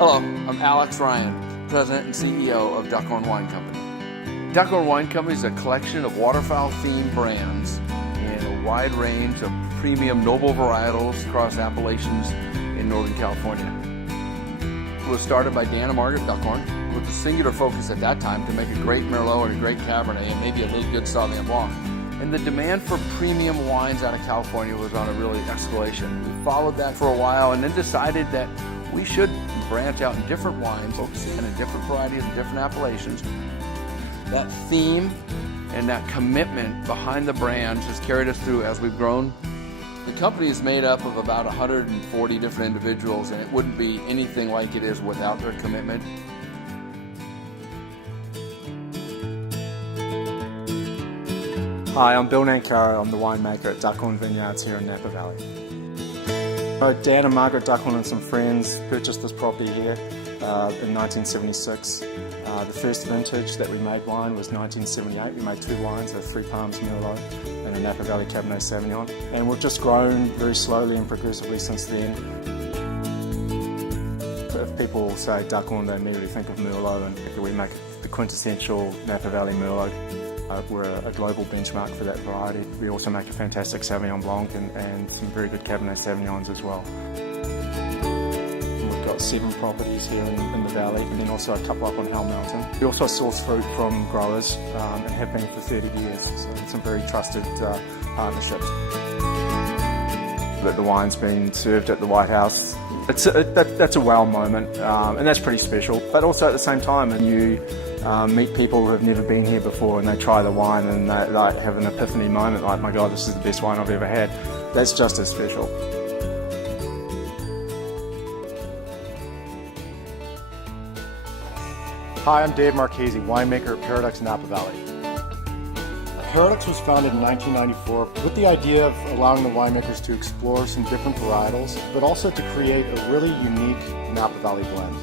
Hello, I'm Alex Ryan, President and CEO of Duckhorn Wine Company. Duckhorn Wine Company is a collection of waterfowl-themed brands in a wide range of premium noble varietals across appellations in Northern California. It was started by Dan and Margaret Duckhorn with a singular focus at that time to make a great Merlot and a great Cabernet and maybe a little good Sauvignon Blanc. And the demand for premium wines out of California was on a really escalation. We followed that for a while and then decided that we should branch out in different wines, focusing on different varieties and different appellations. That theme and that commitment behind the brands has carried us through as we've grown. The company is made up of about 140 different individuals, and it wouldn't be anything like it is without their commitment. Hi, I'm Bill Nancarrow. I'm the winemaker at Duckhorn Vineyards here in Napa Valley. Dan and Margaret Duckhorn and some friends purchased this property here in 1976. The first vintage that we made wine was 1978. We made 2 wines, a Three Palms Merlot and a Napa Valley Cabernet Sauvignon. And we've just grown very slowly and progressively since then. If people say Duckhorn, they immediately think of Merlot, and we make the quintessential Napa Valley Merlot. We're a global benchmark for that variety. We also make a fantastic Sauvignon Blanc and some very good Cabernet Sauvignons as well. We've got 7 properties here in the valley, and then also a couple up on Hell Mountain. We also source fruit from growers and have been for 30 years, so some very trusted partnerships. That the wine's been served at the White House, that's a wow moment, and that's pretty special. But also at the same time, and you meet people who have never been here before, and they try the wine and they like have an epiphany moment, like, my God, this is the best wine I've ever had. That's just as special. Hi, I'm Dave Marchesi, winemaker at Paraduxx Napa Valley. Paraduxx was founded in 1994 with the idea of allowing the winemakers to explore some different varietals, but also to create a really unique Napa Valley blend.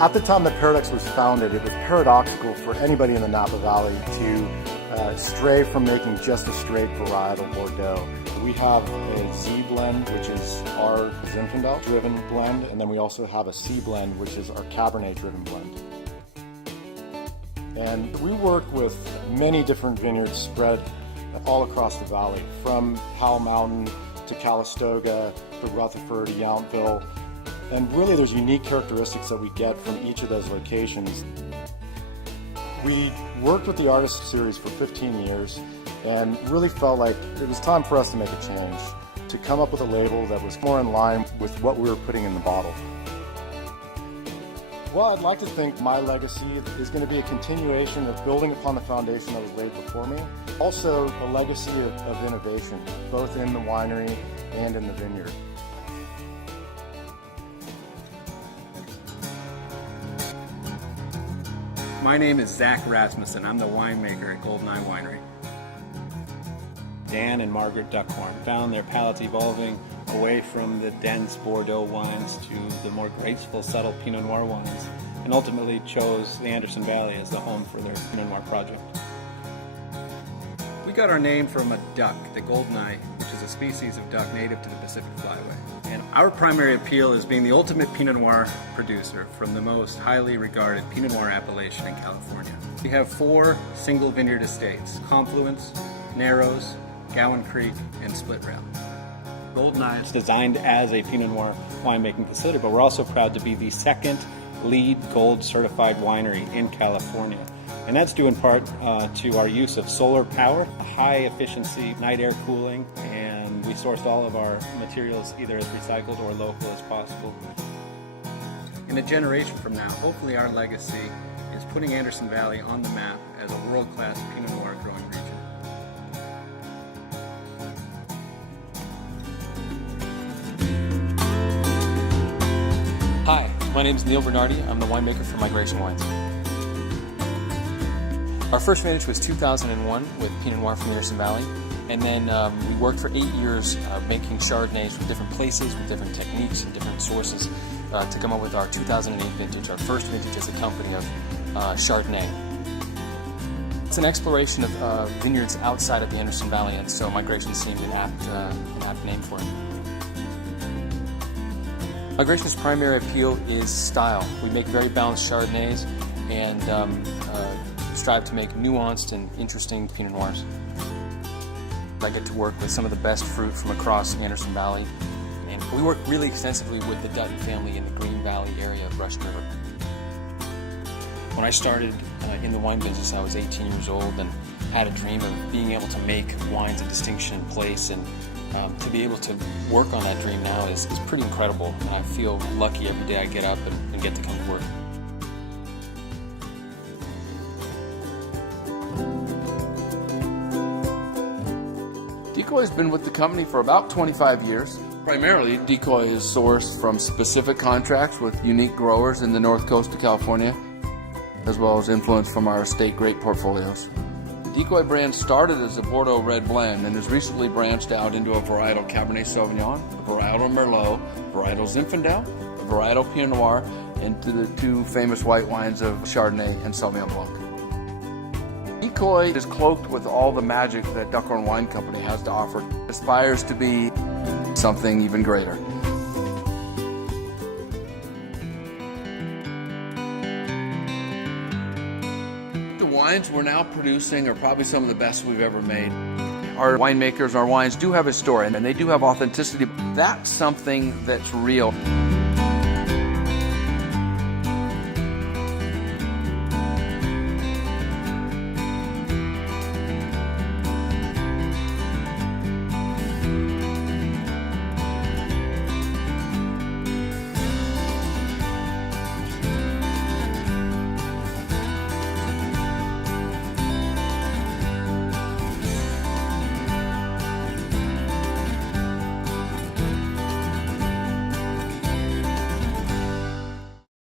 At the time that Paraduxx was founded, it was paradoxical for anybody in the Napa Valley to stray from making just a straight varietal Bordeaux. We have a Z blend, which is our Zinfandel-driven blend, and then we also have a C blend, which is our Cabernet-driven blend. And we work with many different vineyards spread all across the valley, from Howell Mountain to Calistoga to Rutherford to Yountville. And really there's unique characteristics that we get from each of those locations. We worked with the Artist Series for 15 years and really felt like it was time for us to make a change, to come up with a label that was more in line with what we were putting in the bottle. Well, I'd like to think my legacy is going to be a continuation of building upon the foundation that was laid before me. Also a legacy of innovation, both in the winery and in the vineyard. My name is Zach Rasmussen. I'm the winemaker at Goldeneye Winery. Dan and Margaret Duckhorn found their palates evolving away from the dense Bordeaux wines to the more graceful, subtle Pinot Noir wines, and ultimately chose the Anderson Valley as the home for their Pinot Noir project. We got our name from a duck, the Goldeneye, which is a species of duck native to the Pacific Flyway. And our primary appeal is being the ultimate Pinot Noir producer from the most highly regarded Pinot Noir appellation in California. We have 4 single vineyard estates: Confluence, Narrows, Gowan Creek, and Split Rail. Goldeneye is designed as a Pinot Noir winemaking facility, but we're also proud to be the 2nd LEED Gold certified winery in California. And that's due in part to our use of solar power, high efficiency night air cooling, and we sourced all of our materials either as recycled or local as possible. In a generation from now, hopefully our legacy is putting Anderson Valley on the map as a world-class Pinot Noir growing region. Hi, my name is Neil Bernardi. I'm the winemaker for Migration Wines. Our first vintage was 2001 with Pinot Noir from the Anderson Valley, and then we worked for 8 years making Chardonnays from different places, with different techniques and different sources to come up with our 2008 vintage, our first vintage as a company of Chardonnay. It's an exploration of vineyards outside of the Anderson Valley, and so Migration seemed an apt name for it. Migration's primary appeal is style. We make very balanced Chardonnays and strive to make nuanced and interesting Pinot Noirs. I get to work with some of the best fruit from across Anderson Valley, and we work really extensively with the Dutton family in the Green Valley area of Rush River. When I started in the wine business, I was 18 years old and had a dream of being able to make wines of distinction and place, and to be able to work on that dream now is pretty incredible, and I feel lucky every day I get up and get to come to work. Decoy has been with the company for about 25 years. Primarily, Decoy is sourced from specific contracts with unique growers in the north coast of California, as well as influence from our estate grape portfolios. Decoy brand started as a Bordeaux red blend and has recently branched out into a varietal Cabernet Sauvignon, a varietal Merlot, a varietal Zinfandel, a varietal Pinot Noir, and to the two famous white wines of Chardonnay and Sauvignon Blanc. Decoy is cloaked with all the magic that Duckhorn Wine Company has to offer. It aspires to be something even greater. The wines we're now producing are probably some of the best we've ever made. Our winemakers, our wines do have a story, and they do have authenticity. That's something that's real.